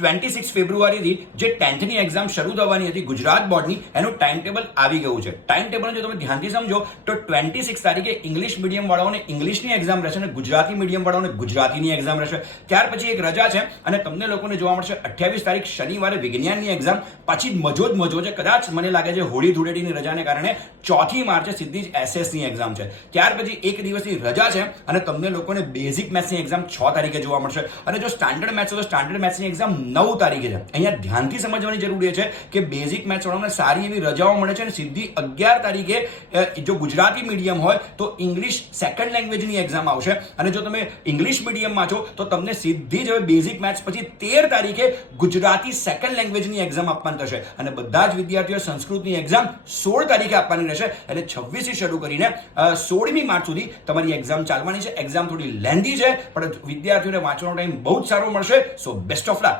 26 ફેબ્રુઆરીથી જે 10th ની exam શરૂ થવાની હતી ગુજરાત બોર્ડની, એનું ટાઈમ ટેબલ આવી ગયું છે. ટાઈમ ટેબલ જો તમે ધ્યાનથી સમજો તો 26 તારીખે ઇંગ્લિશ મીડિયમ વાળાઓને ઇંગ્લિશની એક્ઝામ રહેશે અને ગુજરાતી મીડિયમ વાળાઓને ગુજરાતીની એક્ઝામ રહેશે. ત્યાર પછી એક રજા છે અને તમને લોકોને જોવા મળશે 28 તારીખ શનિવારે વિજ્ઞાનની એક્ઝામ. પછી મજો જ મજો છે. કદાચ મને લાગે છે હોળી ધૂળેટીની રજાને કારણે 4મી માર્ચે સીધી જ એસએસની એક્ઝામ છે. ત્યાર પછી એક દિવસની રજા છે અને તમને લોકોને બેઝિક મેથ્સની એક્ઝામ 6 તારીખે જોવા મળશે. અને જો સ્ટાન્ડર્ડ મેથ્સ તો સ્ટાન્ડર્ડ મેથ્સની એક્ઝામ 9 તારીખે છે. અહીંયા ધ્યાનથી સમજવાની જરૂર છે કે બેઝિક મેથ્સ વાળાને સારી એવી રજાઓ મળે છે અને સીધી 11 તારીખે જો ગુજરાતી મીડિયમ હોય તો ઇંગ્લિશ સેકન્ડ લેંગ્વેજની એક્ઝામ આવશે. અને જો તમે ઇંગ્લિશ મીડિયમમાં છો તો તમને સીધી જ હવે બેઝિક મેથ્સ પછી 13 તારીખે ગુજરાતી સેકન્ડ લેંગ્વેજની એક્ઝામ આપવાની થશે. અને બધા જ વિદ્યાર્થીઓ સંસ્કૃતની એક્ઝામ 16 તારીખે આપવાની રહેશે. એટલે 26 થી શરૂ કરીને 16મી માર્ચ સુધી તમારી એક્ઝામ ચાલવાની છે. એક્ઝામ થોડી લેન્ધી છે પણ વિદ્યાર્થીઓને વાંચવાનો ટાઈમ બહુ જ સારો મળશે. સો બેસ્ટ ઓફ લક.